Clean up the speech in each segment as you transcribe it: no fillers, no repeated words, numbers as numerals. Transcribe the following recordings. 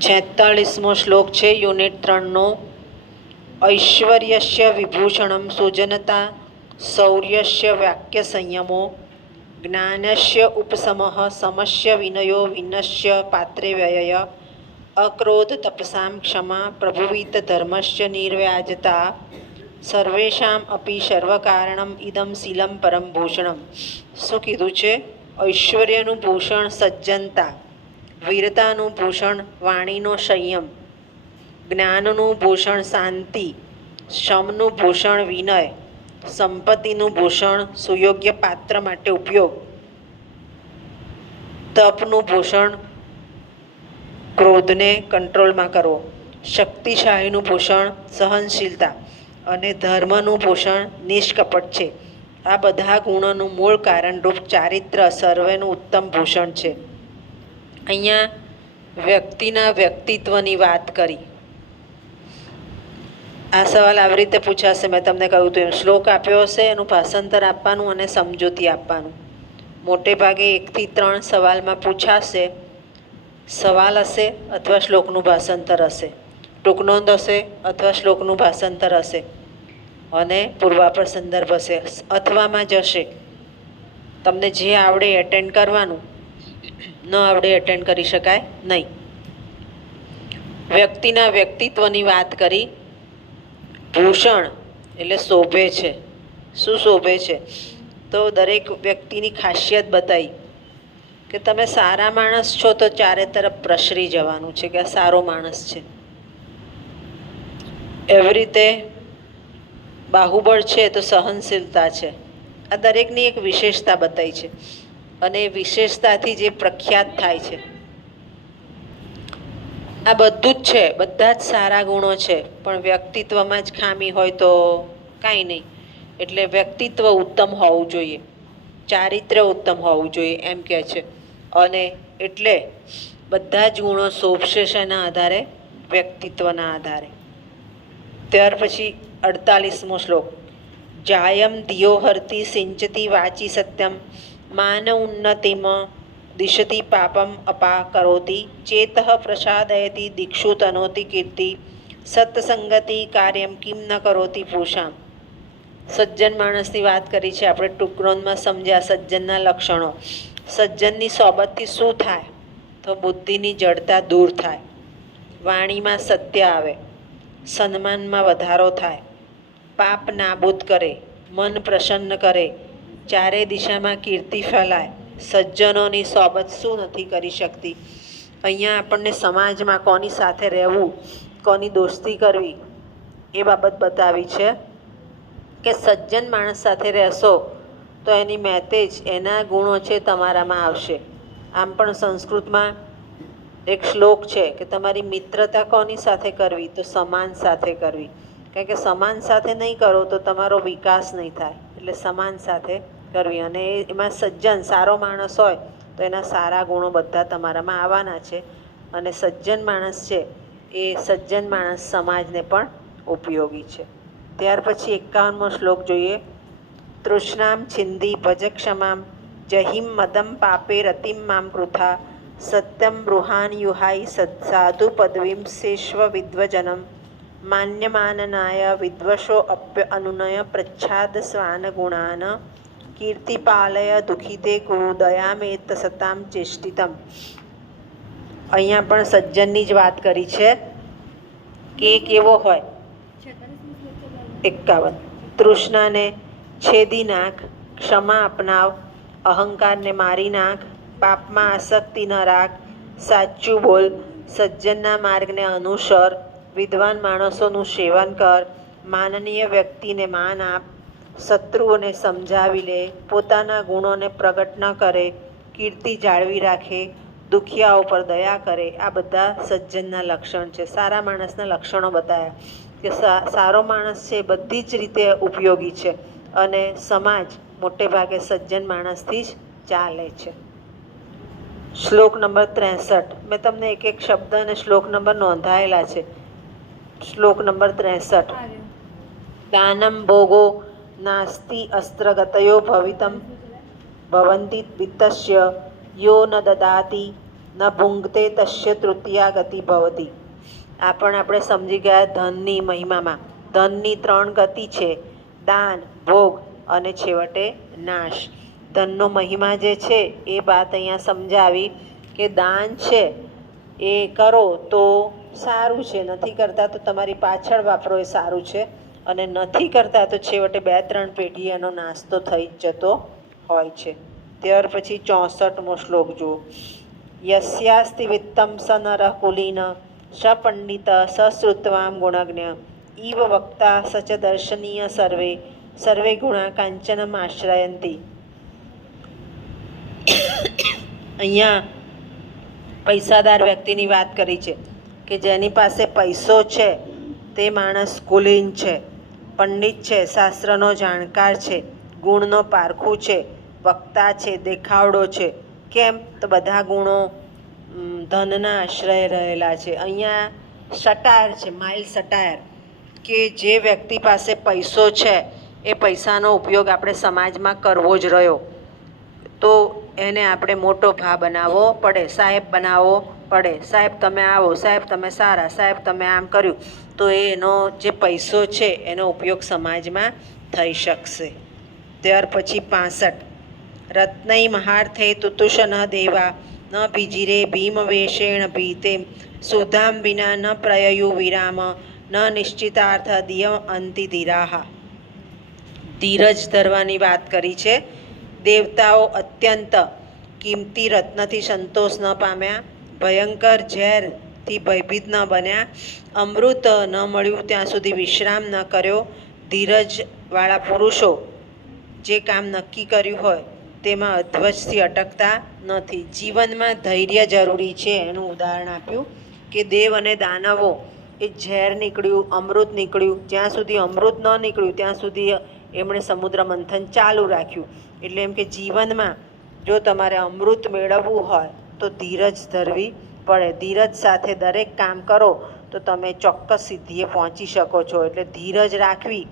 46મો શ્લોક છે યુનિટ 3નો. ઐશ્વર્યસ્ય વિભૂષણમ સુજનતા શૌર્યસ્ય વાક્ય સંયમો જ્ઞાનસ્ય ઉપશમઃ સમસ્ય વિનયો વિનશ્ય પાત્રે વ્યય અક્રોધ તપસામ ક્ષમા પ્રભુવિત ધર્મસ્ય નિર્વ્યાજતા સર્વેષામ અપી સર્વકારણમ ઇદમ શીલમ પરમ ભૂષણમ. શું કીધું છે? ઐશ્વર્યનું ભૂષણ સજ્જનતા, વીરતાનું ભૂષણ વાણીનો સંયમ, જ્ઞાનનું ભૂષણ શાંતિ, શમનું ભૂષણ વિનય, સંપત્તિનું ભૂષણ સુયોગ્ય પાત્ર માટે ઉપયોગ, તપનું ભૂષણ ક્રોધને કંટ્રોલમાં કરવો, શક્તિશાળીનું ભૂષણ સહનશીલતા અને ધર્મનું ભૂષણ નિષ્કપટ છે. આ બધા ગુણોનું મૂળ કારણરૂપ ચારિત્ર સર્વેનું ઉત્તમ ભૂષણ છે. અહીંયા વ્યક્તિના વ્યક્તિત્વની વાત કરી. આ સવાલ આવી રીતે પૂછાશે. મેં તમને કહ્યું હતું એમ શ્લોક આપ્યો હશે, એનું ભાષાંતર આપવાનું અને સમજૂતી આપવાનું. મોટે ભાગે 1 થી 3 સવાલમાં પૂછાશે. સવાલ હશે અથવા શ્લોકનું ભાષાંતર હશે, ટૂંકનોંધ હશે અથવા શ્લોકનું ભાષાંતર હશે અને પૂર્વાપર સંદર્ભ હશે. અથવામાં જશે. તમને જે આવડે એટેન્ડ કરવાનું, ન આવડે એટેન્ડ કરી શકાય નહીં. વ્યક્તિના વ્યક્તિત્વની વાત કરી. ભૂષણ એટલે શોભે છે. શું શોભે છે? તો દરેક વ્યક્તિની ખાસિયત બતાવી કે તમે સારા માણસ છો તો ચારે તરફ પ્રસરી જવાનું છે કે આ સારો માણસ છે. એવી રીતે બાહુબળ છે તો સહનશીલતા છે. આ દરેકની એક વિશેષતા બતાવી છે અને એ વિશેષતાથી જે પ્રખ્યાત થાય છે. આ બધું જ છે, બધા જ સારા ગુણો છે, પણ વ્યક્તિત્વમાં જ ખામી હોય તો કાંઈ નહીં. એટલે વ્યક્તિત્વ ઉત્તમ હોવું જોઈએ, ચારિત્ર્ય ઉત્તમ હોવું જોઈએ એમ કહે છે. અને એટલે બધા જ ગુણો શોભશે શેના આધારે? વ્યક્તિત્વના આધારે. ત્યાર પછી 48મો શ્લોક. જાયમ ધિયો હરતી સિંચતી વાચી સત્યમ માન ઉન્નતિમ દિશતી પાપમ અપા કરોતી ચેતઃ પ્રસાદયતી દીક્ષુ તનોતી કીર્તિ સત્સંગતિ કાર્યમ કિમ ન કરોતી પૂષામ. સજ્જન માણસની વાત કરી છે આપણે. ટૂંકનોંધમાં સમજ્યા સજ્જનના લક્ષણો. સજ્જનની સોબતથી શું થાય? તો બુદ્ધિની જડતા દૂર થાય, વાણીમાં સત્ય આવે, સન્માનમાં વધારો થાય, પાપ નાબૂદ કરે, મન પ્રસન્ન કરે, ચારે દિશામાં કીર્તિ ફેલાય. સજ્જનોની સોબત શું નથી કરી શકતી? અહીંયા આપણને સમાજમાં કોની સાથે રહેવું, કોની દોસ્તી કરવી એ બાબત બતાવી છે કે સજ્જન માણસ સાથે રહેશો તો એની મેતે જ એના ગુણો છે તમારામાં આવશે. આમ પણ સંસ્કૃતમાં એક શ્લોક છે કે તમારી મિત્રતા કોની સાથે કરવી? તો સમાન સાથે કરવી. કારણ કે સમાન સાથે નહીં કરો તો તમારો વિકાસ નહીં થાય. એટલે સમાન સાથે કરવી. અને એમાં સજ્જન સારો માણસ હોય તો એના સારા ગુણો બધા તમારામાં આવવાના છે. અને સજ્જન માણસ છે એ સજ્જન માણસ સમાજને પણ ઉપયોગી છે. ત્યાર પછી 51મો શ્લોક જોઈએ. તૃષ્ણામ છિંદી ભજ ક્ષમામ જહિમ મદમ પાપે રતિમ મામ કૃથા સત્યમ બૃહાન યુહાઈ સાધુ પદવીમ શેષ્વ વિદ્વજનમ માન્યમાનનાય વિદ્વશો અપ્ય અનુનય પ્રચ્છાદ સ્વાન ગુણાન કીર્તિપાલય દુઃખિતે કુરુ દયામેત સતામ ચેષ્ટિતમ. અહીંયા પણ સજ્જનની જ વાત કરી છે કે કેવો હોય. 51. તૃષ્ણાને છેદી નાખ, ક્ષમા અપનાવ, અહંકારને મારી નાખ, પાપમાં આસક્તિ ન રાખ, સાચું બોલ, સજ્જનના માર્ગને અનુસર, વિદ્વાન માણસોનું સેવન કર, માનનીય વ્યક્તિને માન આપ, શત્રુઓને સમજાવી લે, પોતાના ગુણોને પ્રગટ ન કરે, કીર્તિ જાળવી રાખે, દુખિયાઓ પર દયા કરે. આ બધા સજ્જનના લક્ષણ છે. સારા માણસના લક્ષણો બતાવ્યા કે સારો માણસ છે બધી જ રીતે ઉપયોગી છે અને સમાજ મોટે ભાગે સજ્જન માણસથી જ ચાલે છે. શ્લોક નંબર 63. મેં તમને એક એક શબ્દ અને શ્લોક નંબર નોંધાયેલા છે. શ્લોક નંબર 63. દાનમ ભોગો નાસ્તિ અસ્ત્રગતયો ભવિતમ ભવંતિ વિત્તસ્ય યો ન દદાતિ ન ભુંગતે તસ્ય તૃતીયા ગતિ ભવતી. આ પણ આપણે સમજી ગયા ધનની મહિમામાં. ધનની 3 ગતિ છે, દાન, ભોગ અને છેવટે નાશ. ધનનો મહિમા જે છે એ વાત અહીંયા સમજાવી કે દાન છે એ કરો તો સારું છે, નથી કરતા તો તમારી પાછળ વાપરો એ સારું છે, અને નથી કરતા તો છેવટે 2-3 પેઢી એનો નાશ તો થઈ જ જતો હોય છે. ત્યાર પછી 64મો શ્લોક જુઓ. યસ્યાસ્તિ વિત્તમ સ નરઃ કુલીન સ પંડિત સ શ્રુત્વામ ગુણજ્ઞ ઇવ વક્તા સચ દર્શનીય સર્વે સર્વે ગુણા કાંચનમ આશ્રયંતી. અહીંયા પૈસાદાર વ્યક્તિની વાત કરી છે કે જેની પાસે પૈસો છે તે માણસ કુલીન છે, પંડિત છે, શાસ્ત્રનો જાણકાર છે, ગુણનો પારખું છે, વક્તા છે, દેખાવડો છે. કેમ? તો બધા ગુણો ધનના આશ્રય રહેલા છે. અહીંયા સટાયર છે, માઇલ સટાયર, કે જે વ્યક્તિ પાસે પૈસો છે એ પૈસાનો ઉપયોગ આપણે સમાજમાં કરવો જ રહ્યો તો એને આપણે મોટો ભા બનાવવો પડે, સાહેબ બનાવવો પડે. સાહેબ તમે આવો, સાહેબ તમે સારા, સાહેબ તમે આમ કર્યું તો એનો જે પૈસો છે એનો ઉપયોગ સમાજમાં થઈ શકશે. ત્યાર પછી 65. રત્નૈ મહાર્થે તુતુષ ન દેવા ન ભીજીરે ભીમ વેષેણ ભીતે સુધામ વિના ન પ્રયયુ વિરામ ન નિશ્ચિતાર્થ દિય અંતિ ધીરાહા. ધીરજ ધરવાની વાત કરી છે. દેવતાઓ અત્યંત કિંમતી રત્નથી સંતોષ ન પામ્યા, ભયંકર ઝેરથી ભયભીત ન બન્યા, અમૃત ન મળ્યું ત્યાં સુધી વિશ્રામ ન કર્યો. ધીરજવાળા પુરુષો જે કામ નક્કી કર્યું હોય તેમાં અધ્વજથી અટકતા નથી. જીવનમાં ધૈર્ય જરૂરી છે એનું ઉદાહરણ આપ્યું કે દેવ અને દાનવો એ ઝેર નીકળ્યું, અમૃત નીકળ્યું, જ્યાં સુધી અમૃત ન નીકળ્યું ત્યાં સુધી એમણે સમુદ્ર મંથન ચાલુ રાખ્યું. એટલે એમ કે જીવનમાં જો તમારે અમૃત મેળવવું હોય તો ધીરજ ધરવી પડે. ધીરજ સાથે દરેક કામ કરો તો તમે ચોક્કસ સિદ્ધિએ પહોંચી શકો છો. એટલે ધીરજ રાખવી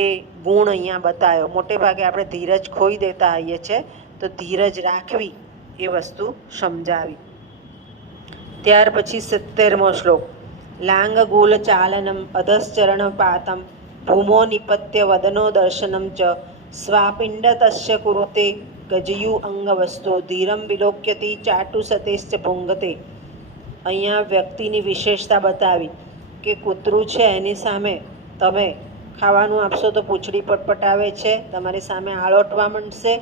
એ ગુણ અહીંયા બતાવ્યો. મોટે ભાગે આપણે ધીરજ ખોઈ દેતા હોઈએ છીએ, તો ધીરજ રાખવી એ વસ્તુ સમજાવી. ત્યાર પછી 70મો શ્લોક. લાંગ ગુલ ચાલનમ અધશ્ચરણ પાતમ ભૂમો નિપત્ય વદનો દર્શનમ ચ સ્વાપિંડ તસ્ય કુરુતે ગજયુ અંગ વસ્તુ ધીરમ વિલોક્યતી ચાટુ સતેશ્ચ ભુંગતે. અહીંયા વ્યક્તિની વિશેષતા બતાવી કે કૂતરું છે એની સામે તમે ખાવાનું આપશો તો પૂંછડી પટપટાવે છે, તમારી સામે આળોટવા માંડશે,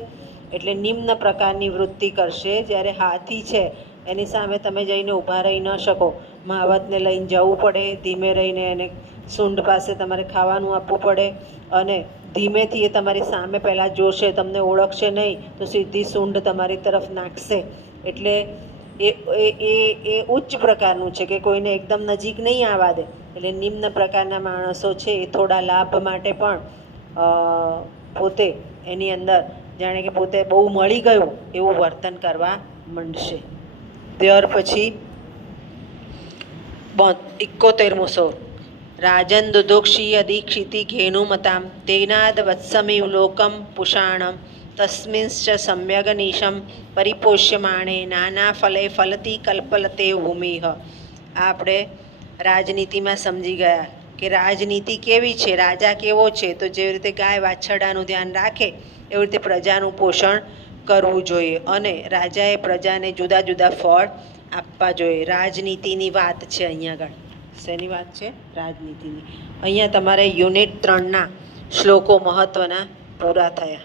એટલે નિમ્ન પ્રકારની વૃત્તિ કરશે. જ્યારે હાથી છે એની સામે તમે જઈને ઊભા રહી ન શકો, માવતને લઈને જવું પડે, ધીમે રહીને એને સૂંઢ પાસે તમારે ખાવાનું આપવું પડે, અને ધીમેથી એ તમારી સામે પહેલાં જોશે, તમને ઓળખશે નહીં તો સીધી સૂંઢ તમારી તરફ નાખશે. એટલે એ ઉચ્ચ પ્રકારનું છે કે કોઈને એકદમ નજીક નહીં આવવા દે. એટલે નિમ્ન પ્રકારના માણસો છે એ થોડા લાભ માટે પણ પોતે એની અંદર જાણે કે પોતે બહુ મળી ગયું એવું વર્તન કરવા માંડશે. ત્યાર પછી 71મો શ્લોક. રાજન દુદુક્ષી અદીક્ષિતિ ઘેનુમતામ તેનાદ વત્સમિવ લોકમ પુષાણમ તસ્મિંશ્ચ સમ્યગનીશમ પરિપોષ્યમાણે નાના ફલે ફલતી કલ્પલતે ભૂમિહ. આપણે રાજનીતિમાં સમજી ગયા કે રાજનીતિ કેવી છે, રાજા કેવો છે, તો જેવી રીતે ગાય વાછરડાનું ધ્યાન રાખે એવી રીતે પ્રજાનું પોષણ કરવું જોઈએ, અને રાજાએ પ્રજાને જુદા જુદા ફળ આપવા જોઈએ. રાજનીતિની વાત છે અહીંયા આગળ. શેની વાત છે? રાજનીતિની. અહીંયા તમારે યુનિટ 3ના શ્લોકો મહત્ત્વના પૂરા થયા.